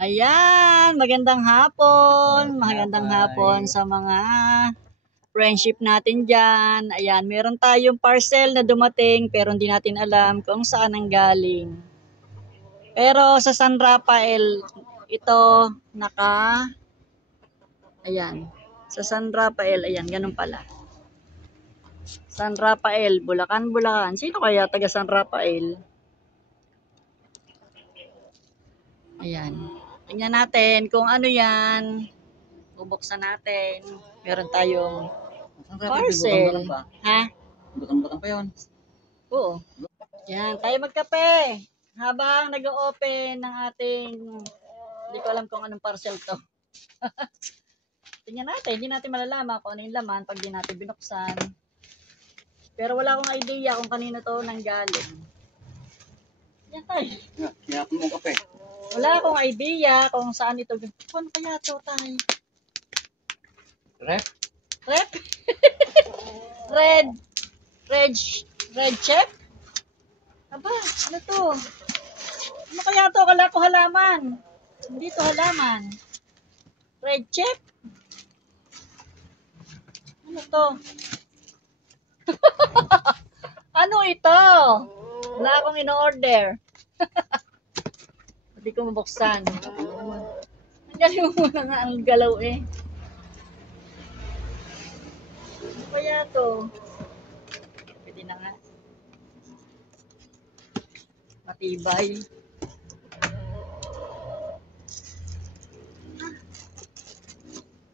Ayan, magandang hapon. Magandang hapon sa mga friendship natin dyan. Ayan, meron tayong parcel na dumating pero hindi natin alam kung saan ang galing. Pero sa San Rafael, ito ayan, sa San Rafael, ayan, ganun pala. San Rafael, Bulacan, Bulacan. Sino kaya taga San Rafael? Ayan. Tingnan natin kung ano yan. Bubuksan natin. Meron tayong parcel. Ha? Butang-butang pa yun. Oo. Yan, tayo magkape. Habang nag-open ng ating, hindi ko alam kung anong parcel to. Tingnan natin, hindi natin malalaman kung ano yung laman pag di natin binuksan. Pero wala akong idea kung kanino to nanggaling. Yan tayo. Kaya ako mong kape. Wala akong idea kung saan ito. Kung kaya to tayo? Rep? Rep? Red chef? Aba, ano to? Ano kaya to? Kala ko halaman. Hindi to halaman. Red chef? Ano to? Ano ito? Wala akong in-order. Hindi ko mabuksan. Ang galing mo muna nga ang galaw eh. Ano kaya to? Pwede na nga. Matibay.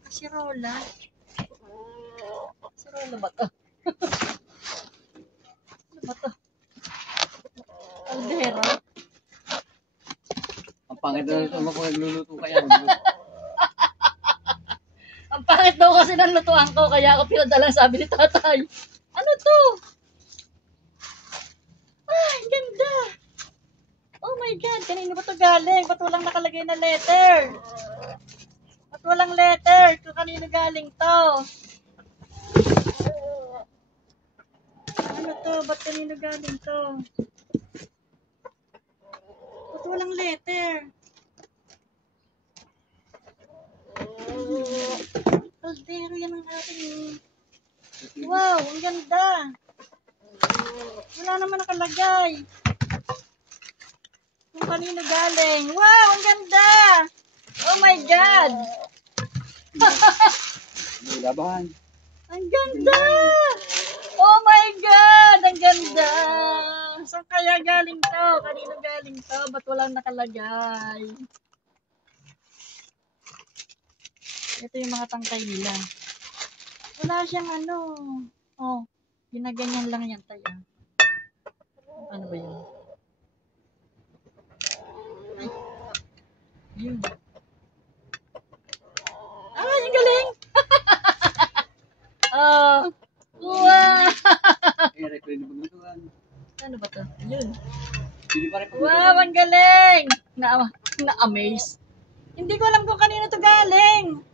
Kasirola. Kasirola ba to? Ano ba to? Caldero. Ang pangit na ito kung nagluluto kaya. Ang pangit daw kasi ng lutuan ko, kaya ako pinadalang sabi ni tatay. Ano to? Ay, ganda. Oh my God, kanino ba to galing? Ba't walang nakalagay na letter? Ba't walang letter? Kung kanino galing to? Ano to? Ba't kanino galing to? Ba't walang letter? Caldero yan ang ating. Wow, ang ganda. Wala naman nakalagay. Kung kanino galing. Wow, ang ganda. Oh my God. May labahan. Ang ganda. Oh my God, ang ganda. Saan kaya galing to? Kanino galing to? Ba't walang nakalagay? Ito yung mga tangkay nila. Wala siyang ano. Oh, ginaganyan lang yan tayo. Ano ba yun? Ay. Yun. Ay, ang galing! Oh, wow! Kaya ko yung paglutuan. Ano ba to? Yun. Hindi pa rin Wow, ang galing! Na-amaze. Hindi ko alam kung kanino to galing.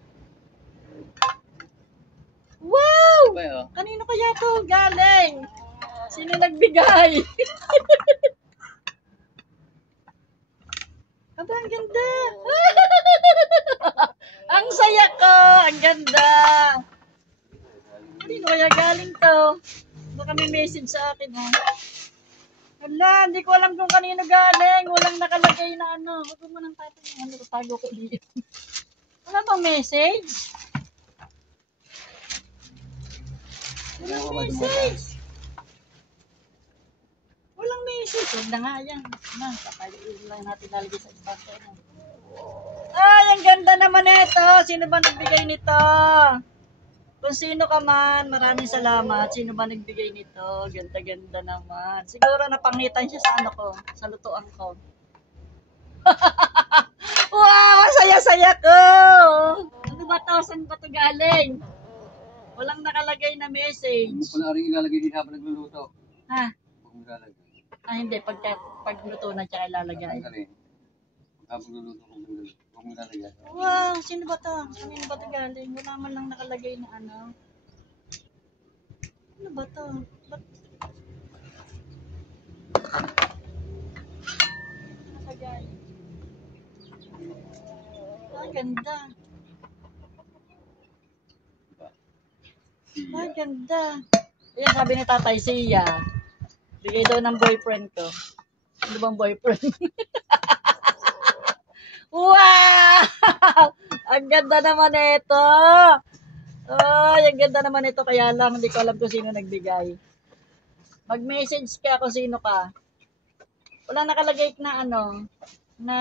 Wow! paglutuan. Kanino kaya to galing? Sino nagbigay? Aba, ang ganda! Ang saya ko! Ang ganda! Kanino kaya galing to? Baka may message sa akin, ha? Hala, hindi ko alam kung kanino galing. Walang nakalagay na ano. Huwag mo nang tatang ano, tago ko dito. Wala bang message? Walang message. Walang message. Huwag na nga yan. Papaliin lang natin lalagay sa sponsor. Ay, ang ganda naman ito. Sino ba nagbigay nito? Kung sino ka man, maraming salamat. Sino ba nagbigay nito? Ganda-ganda naman. Siguro napangitan siya sa ano ko, sa lutuan ko. Wow, saya-saya ko! Ano ba to? Saan ba to galing? Walang nakalagay na message. Huwag mo na rin ilalagay din habang nagluluto. Ha? Huwag mo ilalagay. Ah, hindi. Pag luto na siya ilalagay. Tanggalin. Habang nagluluto, huwag mo ilalagay. Wow, sino ba to? Kanino ba to galing? Wala man lang nakalagay na ano. Ano ba to? Ba't nakagay? Ang ganda. Ang ganda. Ayan, sabi ni Tatay Siya. Bigay daw ng boyfriend ko. Ano bang boyfriend? Wow! Ang ganda naman ito. Ay, ang ganda naman ito. Kaya lang, hindi ko alam kung sino nagbigay. Mag-message ka kung sino ka. Wala nakalagay na ano, na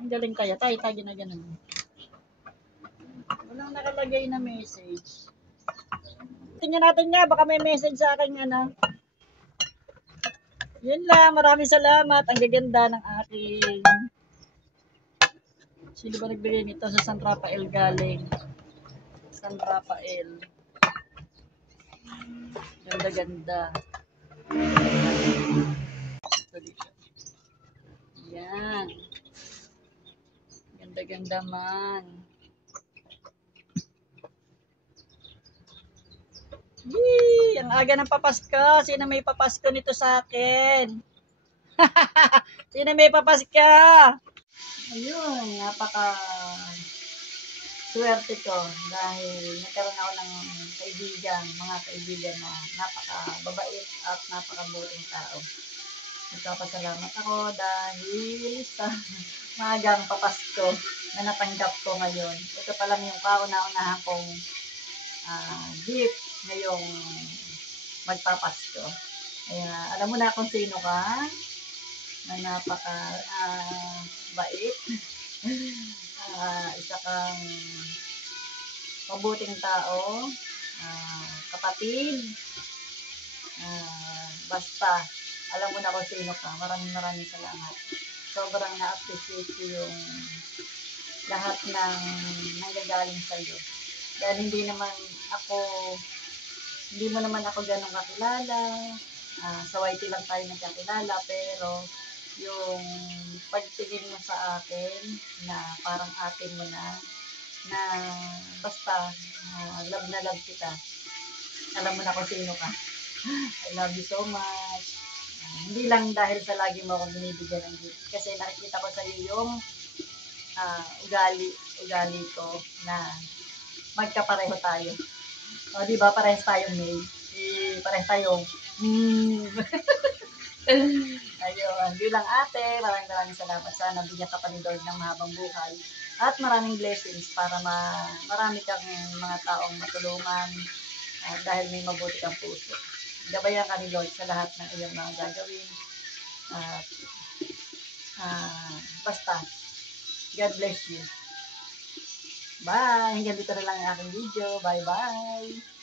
ang galing kaya. Tay, na ganun. Walang nakalagay na message. Tingnan natin nga, baka may message sa akin ano. Yun lang, maraming salamat. Ang gaganda ng aking... Sino ba nagbigay nito? Sa San Rafael galing. San Rafael. Ganda-ganda. Ito dito. Yan. Ganda-ganda man. Yee! Ang aga ng papasko. Sino may papasko nito sa akin? Sino may papasko? Ayun, napaka swerte ko dahil nagkaroon ako ng kaibigan, mga kaibigan na napaka-babait at napaka-buting tao. Nagpapasalamat ako dahil sa maagang papasko na natanggap ko ngayon. Ito pa lang yung kauna-unahan kong gift ngayong magpapasko. Kaya alam mo na kung sino ka, na napaka bait. Isa kang mabuting tao, kapatid, basta alam mo na kung sino ka. Maraming salamat. Sobrang na-appreciate ko yung lahat ng nanggagaling sa iyo. Dahil hindi mo naman ako ganun kakilala. Sa YT lang tayo nagkakilala, pero yung pagtingin mo sa akin na parang atin mo na basta love na love kita. Alam mo na kung sino ka. I love you so much. Hindi lang dahil sa lagi mo akong binibigyan ng gift. Kasi nakikita ko sa iyo yung ugali ko na magkapareho tayo. O, di ba? Parehas tayong May. Parehas tayong ayun, bilang ate, maraming salamat. Sana bigyan ka pa ni Lord ng mahabang buhay at maraming blessings para marami kang mga taong matulungan dahil may mabuti kang puso. Gabayan ka ni Lord sa lahat ng iyong mga gagawin. Basta, God bless you. Bye! Hanggang dito na lang ang aking video. Bye-bye!